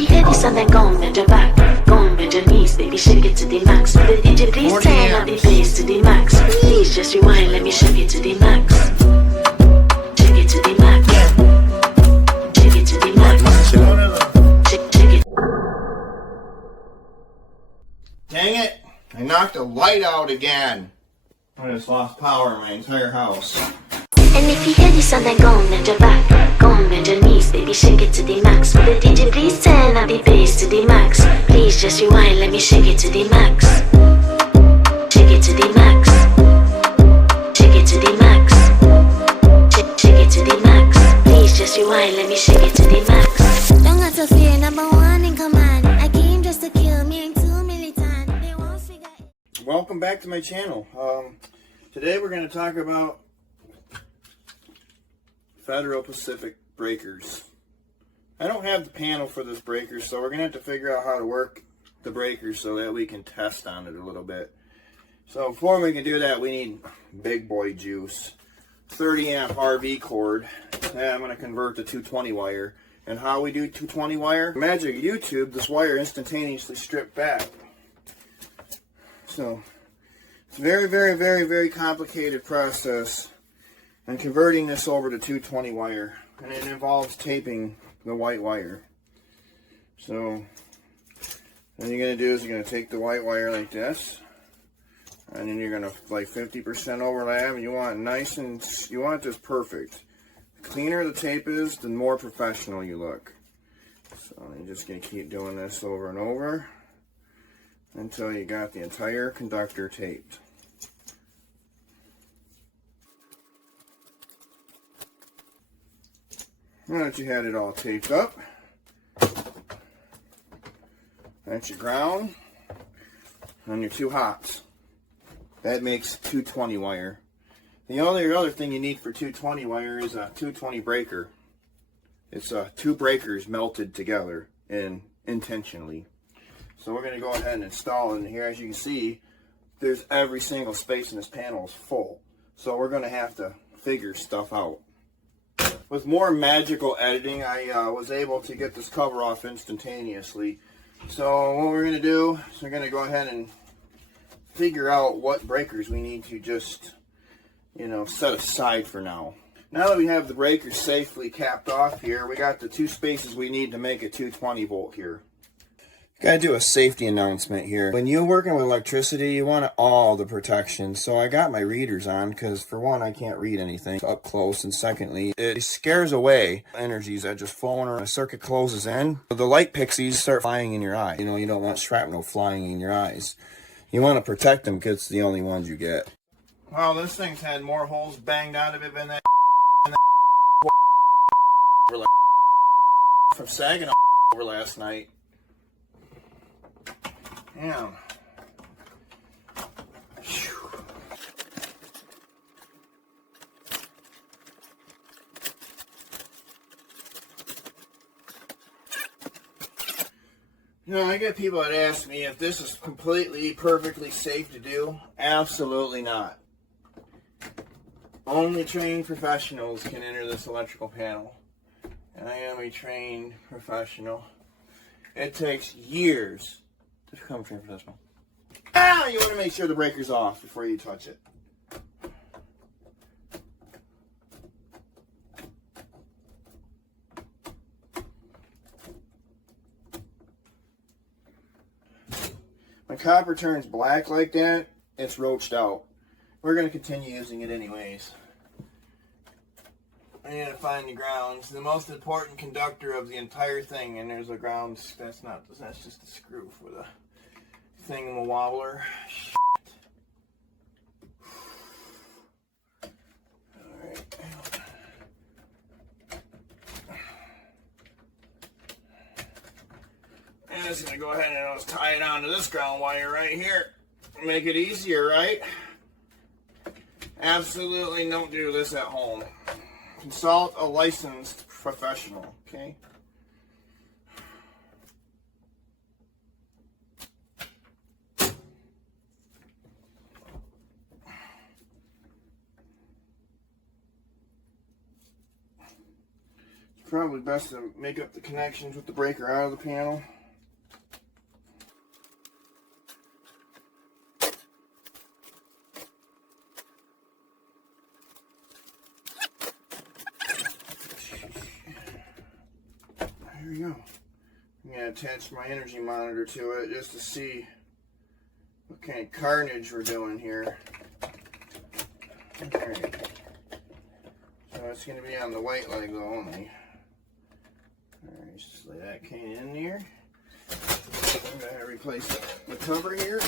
you hear this and then go and bend your back, go and bend your knees, baby, shake it to the max. With the DJ please turn up the bass to the max. Please just rewind, let me shake it to the max. Shake it to the max. Shake it to the max. Shake it. Dang it! I knocked a light out again. I just lost power in my entire house. And if you hear this and then go and bend your back, go and bend your knees, baby, shake it to the max. With the DJ please turn up the bass to the max. Please just rewind, let me shake it to the max. Shake it to the max. Shake it to the max. Shake it to the max. Please just rewind, let me shake it to the max. Don't got to fear, number one in command. I came just to kill me and too militant. They won't figure it. Welcome back to my channel. Today we're going to talk about Federal Pacific breakers. I don't have the panel for this breaker, so we're going to have to figure out how to work the breaker so that we can test on it a little bit. So before we can do that, we need big boy juice. 30 amp RV cord. I'm going to convert to 220 wire. And how we do 220 wire? Magic of YouTube, this wire instantaneously stripped back. So it's a very, very, very, very complicated process. And converting this over to 220 wire, and it involves taping the white wire. So what you're going to do is you're going to take the white wire like this, and then you're going to like 50% overlap, and you want it nice and you want this perfect. The cleaner the tape is, the more professional you look. So you're just going to keep doing this over and over until you got the entire conductor taped. Now that you had it all taped up, that's your ground and your two hots. That makes 220 wire. The only other thing you need for 220 wire is a 220 breaker. It's two breakers melted together and intentionally. So we're going to go ahead and install it. And here, as you can see, there's every single space in this panel is full. So we're going to have to figure stuff out. With more magical editing, I was able to get this cover off instantaneously. So what we're going to do is we're going to go ahead and figure out what breakers we need to just, set aside for now. Now that we have the breakers safely capped off here, we got the two spaces we need to make a 220 volt here. Gotta do a safety announcement here. When you're working with electricity, you want all the protection. So I got my readers on because, for one, I can't read anything up close, and secondly, it scares away energies that just flowing around. A circuit closes in, the light pixies start flying in your eye. You don't want shrapnel flying in your eyes. You want to protect them because it's the only ones you get. Wow, this thing's had more holes banged out of it than that from Saginaw over last night. Yeah. I get people that ask me if this is completely, perfectly safe to do. Absolutely not. Only trained professionals can enter this electrical panel. And I am a trained professional. It takes years to become trained professional. You want to make sure the breaker's off before you touch it. When copper turns black like that, it's roached out. We're going to continue using it anyways. I need to find the grounds. The most important conductor of the entire thing, and there's a grounds. That's just a screw for the thingamawobbler. Alright. And I'm just going to go ahead and tie it onto this ground wire right here. Make it easier, right? Absolutely don't do this at home. Consult a licensed professional, okay? Probably best to make up the connections with the breaker out of the panel. There we go. I'm going to attach my energy monitor to it just to see what kind of carnage we're doing here. Okay. So it's going to be on the white leg though only. Alright, just lay that can in there. I'm going to replace the cover here.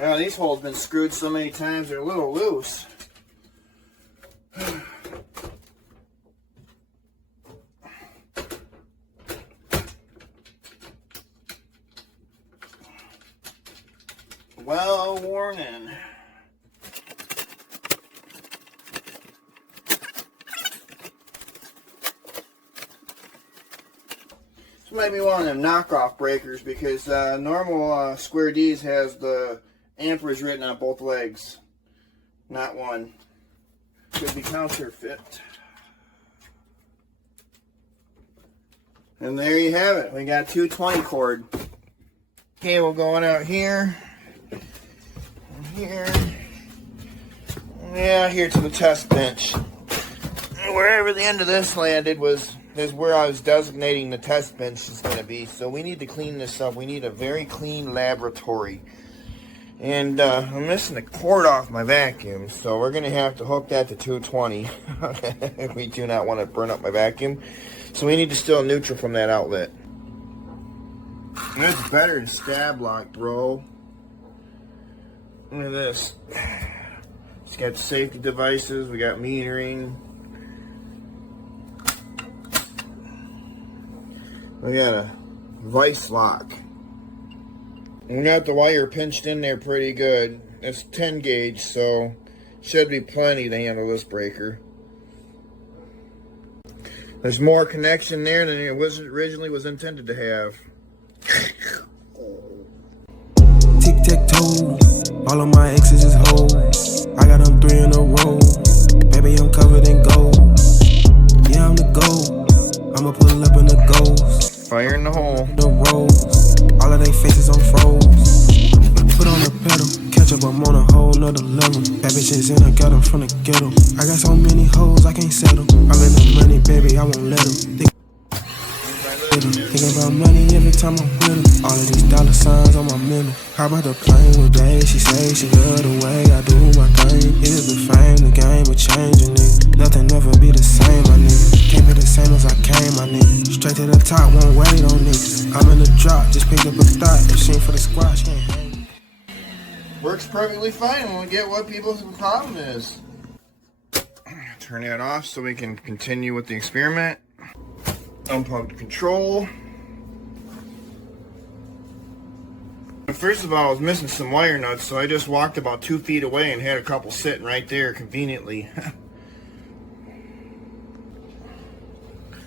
Now these holes have been screwed so many times they're a little loose. Well worn in. This might be one of them knockoff breakers because normal square D's has the amperage written on both legs, not one. Could be counterfeit. And there you have it. We got 220 cord. Cable going out here, and here, yeah, here to the test bench. And wherever the end of this landed is where I was designating the test bench is going to be. So we need to clean this up. We need a very clean laboratory. And I'm missing the cord off my vacuum, so we're going to have to hook that to 220 if we do not want to burn up my vacuum. So we need to steal neutral from that outlet. It's better than stab lock, bro. Look at this. It's got safety devices. We got metering. We got a vice lock. We got the wire pinched in there pretty good. It's 10 gauge, so should be plenty to handle this breaker. There's more connection there than it originally was intended to have. Tic-tac-toe, all of my exes is hoes. I got them 3 in a row. Baby, I'm covered in gold. Yeah, I'm the gold. I'ma pull up in the ghost. Fire in the hole. The rose, all of they faces on froze. Put on the pedal, catch up, I'm on a whole nother level. Bad bitches in, I got them from the ghetto. I got so many hoes, I can't settle. I'm in the money, baby, I won't let them. Thinking about money every time I'm with her. All of these dollar signs on my mental. How about the plane with babe? She say she love the way I do my thing. It is the fame, the game will change a nigga. Nothing ever be the same, my nigga. Can't be the same as I came, my nigga. Straight to the top, won't wait on niggas. I'm in the drop, just picked up a thought. If she ain't for the squad, she ain't hang. Works perfectly fine when we get what people's problem is. Turn that off so we can continue with the experiment. Unplug the control. First of all, I was missing some wire nuts, so I just walked about 2 feet away and had a couple sitting right there conveniently.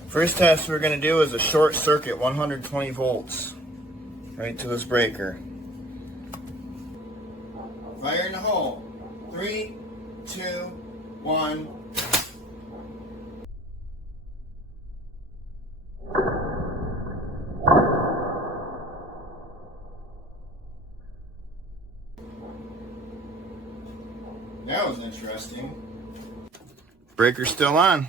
First test we're going to do is a short circuit, 120 volts, right to this breaker. Fire in the hole. 3, 2, 1. That was interesting. Breaker's still on.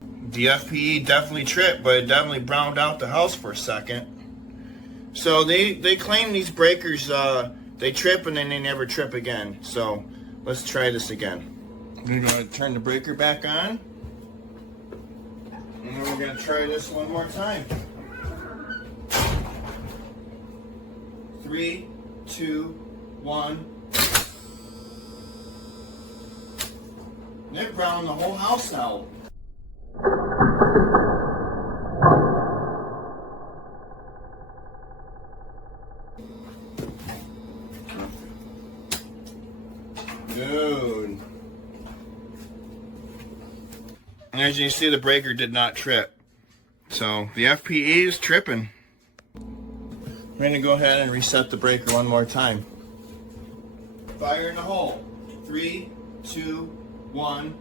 The FPE definitely tripped, but it definitely browned out the house for a second. So they claim these breakers, they trip and then they never trip again. So let's try this again. We're going to turn the breaker back on. And then we're going to try this one more time. 3, 2, 1. And it browned the whole house out. Dude. And as you can see, the breaker did not trip. So the FPE is tripping. We're going to go ahead and reset the breaker one more time. Fire in the hole. 3, 2, 1.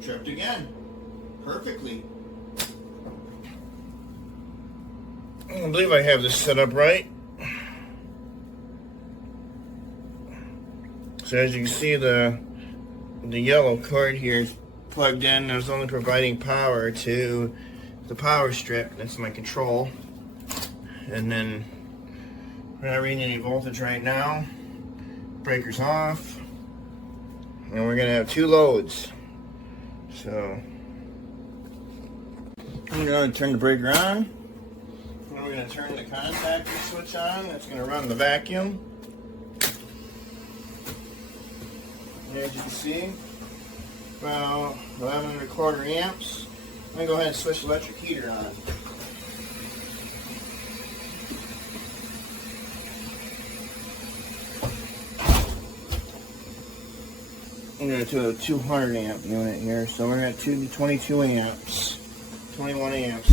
Tripped again. Perfectly. I believe I have this set up right. So as you can see, the yellow cord here is plugged in. I was only providing power to the power strip. That's my control. And then we're not reading any voltage right now. Breaker's off. And we're gonna have 2 loads. So I'm gonna turn the breaker on. And we're gonna turn the contactor switch on. That's gonna run the vacuum. And as you can see, about 11¼ amps. I'm gonna go ahead and switch the electric heater on. I'm going to do a 200 amp unit here, so we're at 22 amps, 21 amps.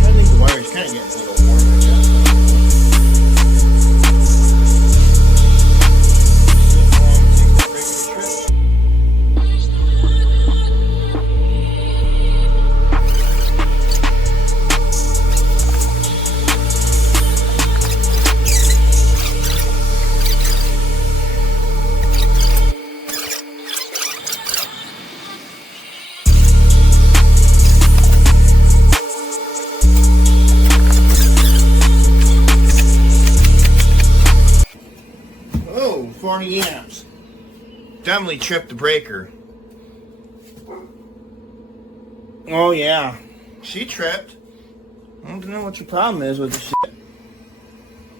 I think the wire's kind of getting a little warm, I guess. Oh, 40 amps. Definitely tripped the breaker. Oh yeah, she tripped. I don't know what your problem is with the shit.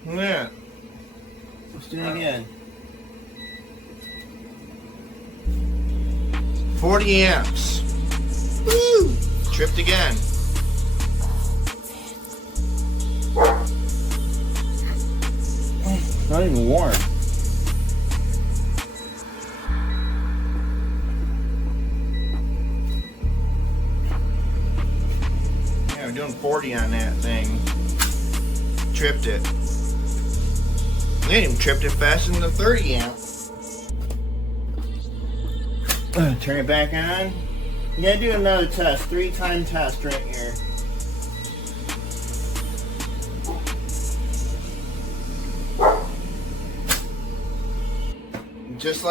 Look at that. Let's do it again. 40 amps. Woo! Tripped again. Not even warm. Yeah, we're doing 40 on that thing. Tripped it. They even tripped it faster than the 30 amp. Turn it back on. You gotta do another test, 3-time test right here. Just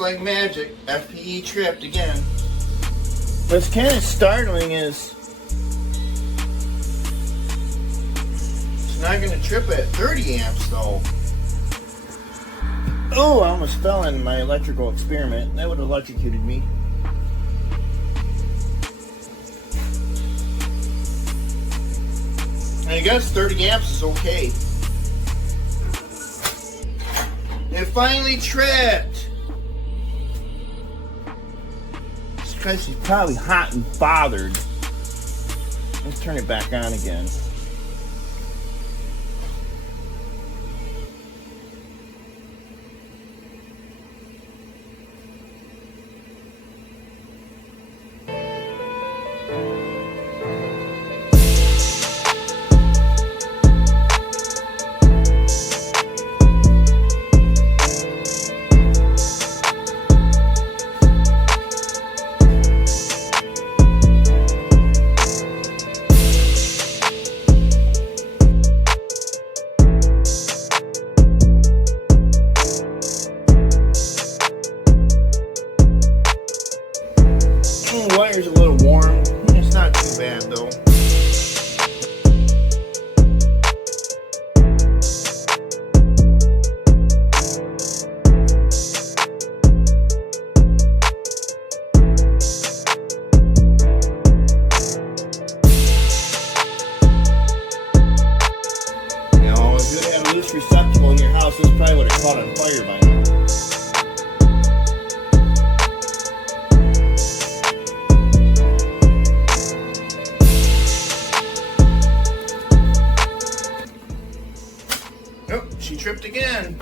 like magic, FPE tripped again. What's kind of startling is it's not going to trip at 30 amps though. Oh, I almost fell in my electrical experiment. That would have electrocuted me. I guess 30 amps is okay. It finally tripped. It's because she's probably hot and bothered. Let's turn it back on again. The wire's a little warm. It's not too bad though. You know, if you had a loose receptacle in your house, this probably would have caught on fire by now. tripped again.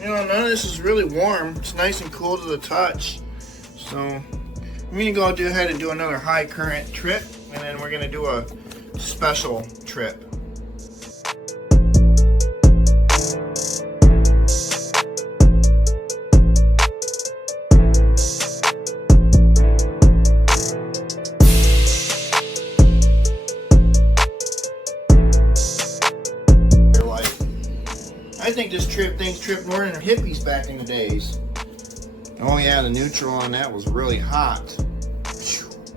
You know, none of this is really warm. It's nice and cool to the touch. So I'm gonna go ahead and do another high current trip, and then we're gonna do a special trip. I think this thing's tripped more than hippies back in the days. Oh yeah, the neutral on that was really hot.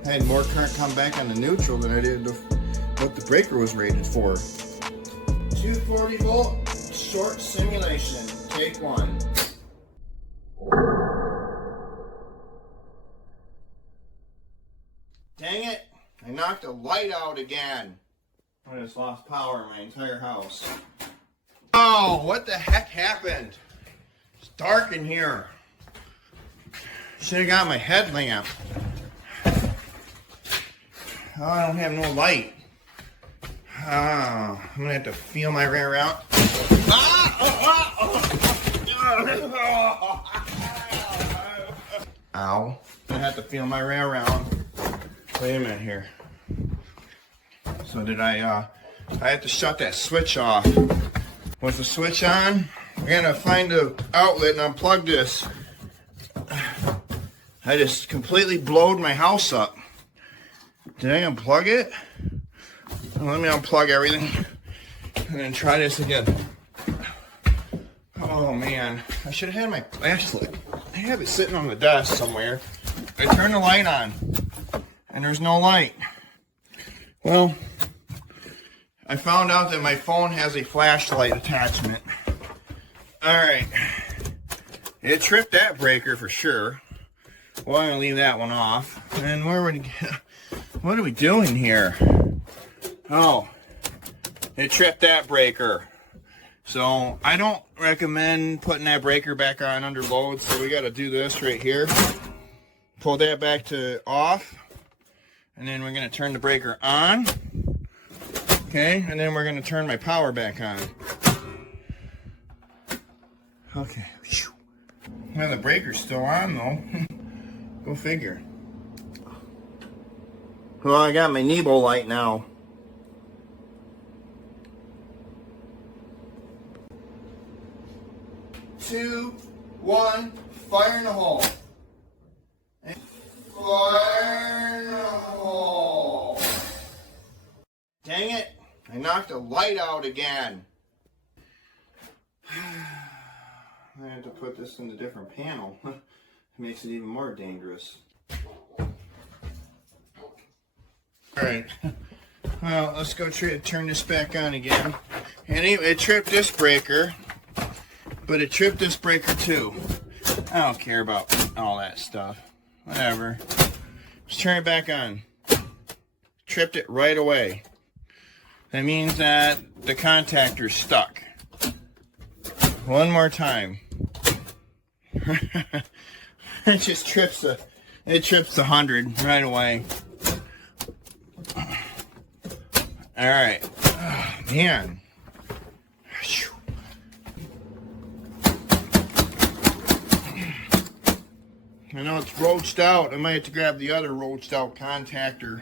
I had more current come back on the neutral than I did what the breaker was rated for. 240 volt short simulation. Take one. Dang it! I knocked a light out again. I just lost power in my entire house. Oh, what the heck happened? It's dark in here. Should have got my headlamp. Oh, I don't have no light. Oh, I'm gonna have to feel my way around. Ow. I'm gonna have to feel my way around. Wait a minute here. So did I have to shut that switch off. With the switch on, we're gonna find the outlet and unplug this. I just completely blowed my house up. Did I unplug it? Well, let me unplug everything and then try this again. Oh man, I should have had my flashlight. I have it sitting on the desk somewhere. I turned the light on and there's no light. Well, I found out that my phone has a flashlight attachment. Alright. It tripped that breaker for sure. Well, I'm going to leave that one off. And what are we doing here? Oh. It tripped that breaker. So, I don't recommend putting that breaker back on under load. So, we got to do this right here. Pull that back to off. And then we're going to turn the breaker on. Okay, and then we're going to turn my power back on. Okay. Now the breaker's still on though. Go figure. Well, I got my Nebo light now. Two, one, fire in the hole. And fire in the hole. Dang it. I knocked a light out again. I have to put this in a different panel. It makes it even more dangerous. Alright. Well, let's go try to turn this back on again. And it tripped this breaker, but it tripped this breaker too. I don't care about all that stuff. Whatever. Let's turn it back on. Tripped it right away. That means that the contactor's stuck. One more time. It just trips the 100 right away. Alright. Oh, man. I know it's roached out. I might have to grab the other roached out contactor.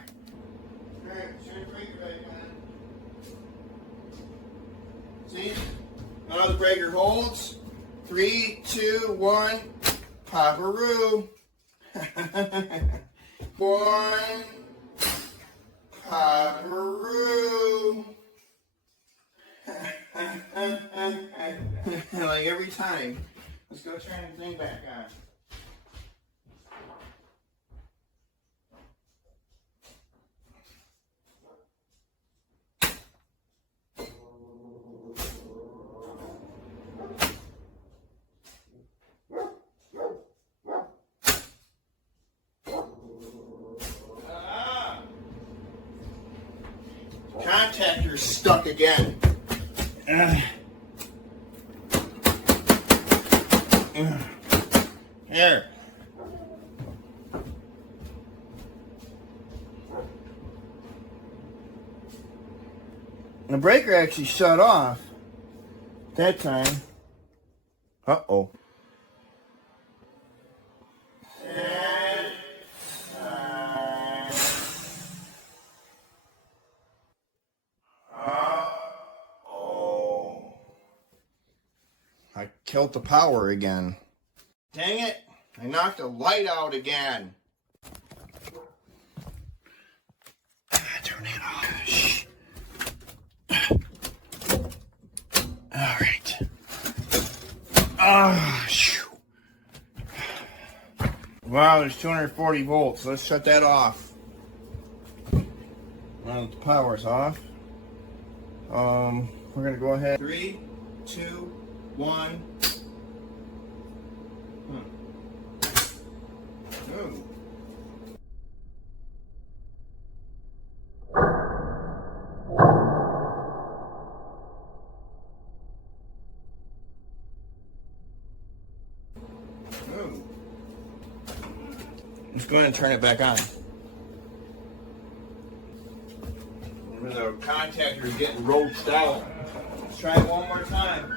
See? Now the breaker holds. 3, 2, 1. Paparoo. 1. Paparoo. Like every time. Let's go turn the thing back on. Contactor's stuck again. There. The breaker actually shut off. That time, uh-oh. I killed the power again. Dang it! I knocked the light out again. Turn it off. Shh. All right. Wow, there's 240 volts. Let's shut that off. Now the power's off. We're gonna go ahead. 3, 2, 1. Oh. Let's go ahead and turn it back on. The contactor is getting roached out. Let's try it one more time.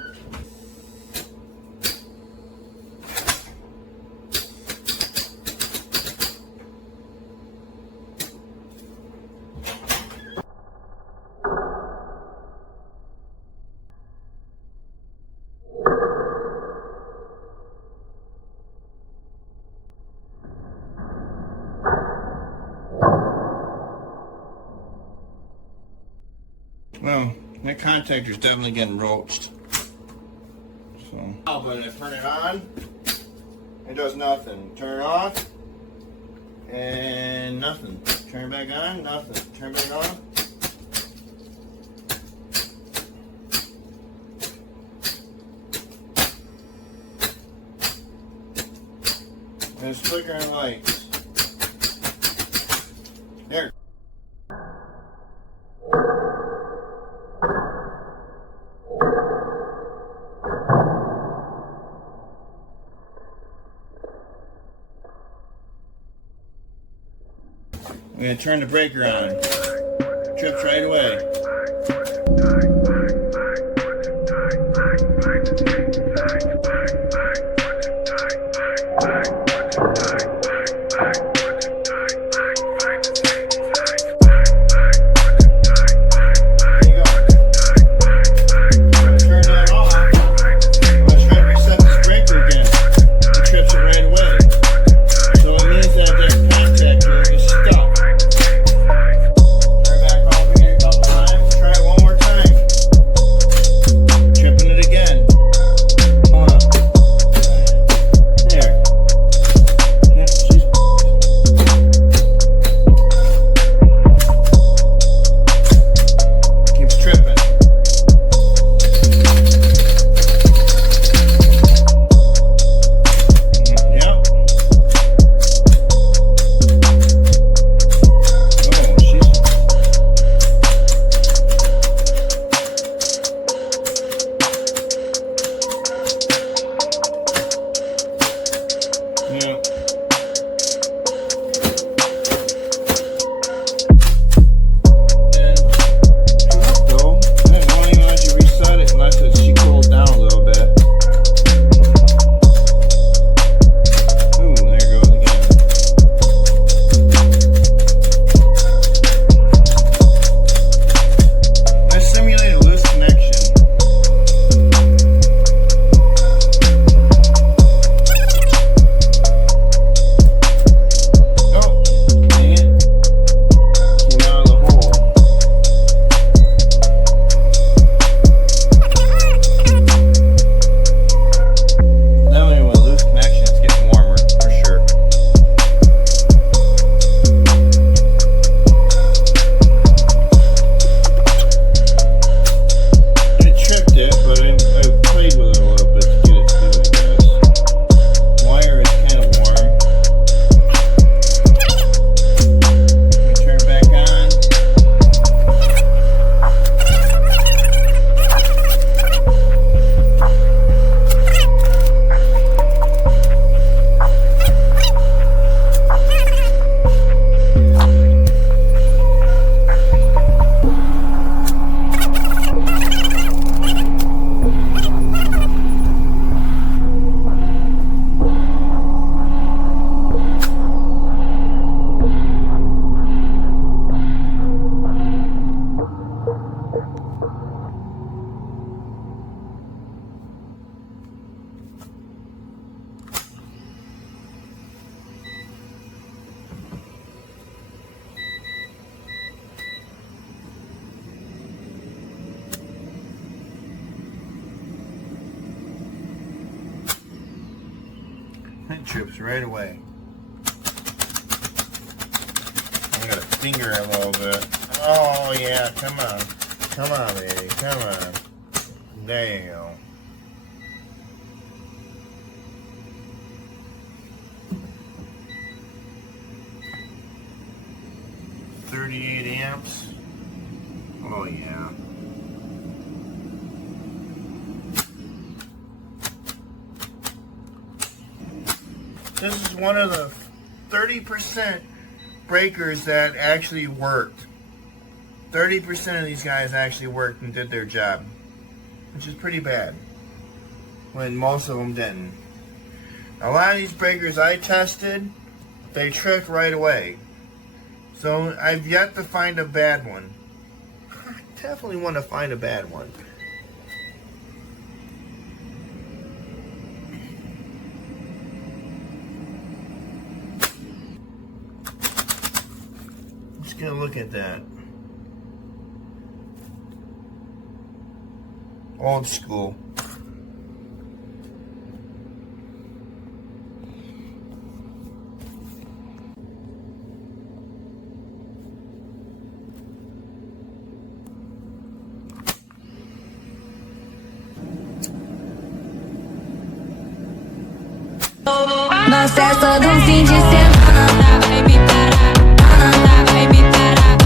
Well, that contactor is definitely getting roached. So, but if I turn it on, it does nothing. Turn it off, and nothing. Turn it back on, nothing. Turn it back on. And it's flickering lights. There. I'm going to turn the breaker on. Trips right away. Turn it back off again a couple times. trips right away. I gotta finger a little bit. Oh yeah, come on. Come on, baby, come on. There you go. $38 amps. Oh yeah. This is one of the 30% breakers that actually worked. 30% of these guys actually worked and did their job, which is pretty bad when most of them didn't. A lot of these breakers I tested, they tripped right away. So I've yet to find a bad one. I definitely want to find a bad one. Let's get a look at that. Old school. Nós é só de fim de semana. Vai me parar, vai me parar,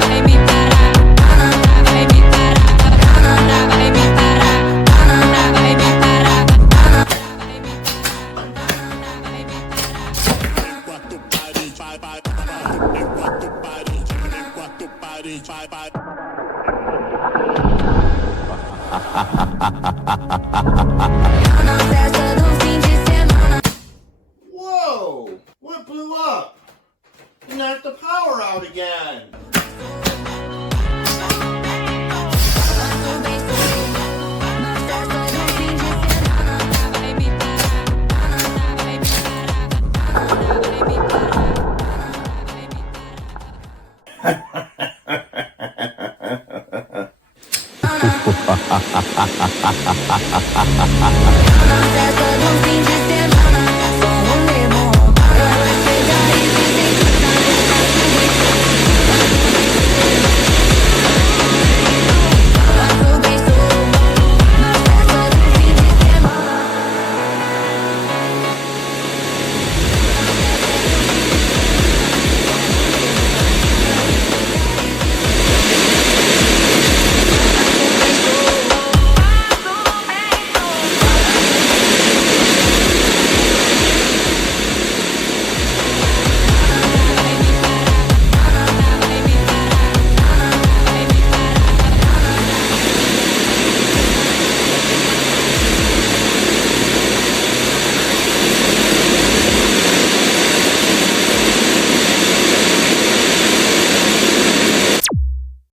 vai me parar, vai me parar, vai me parar, vai me parar. Enquanto parede vai, enquanto parede vai. Nós é só de fim de semana. Whoa! What blew up? You knocked the power out again.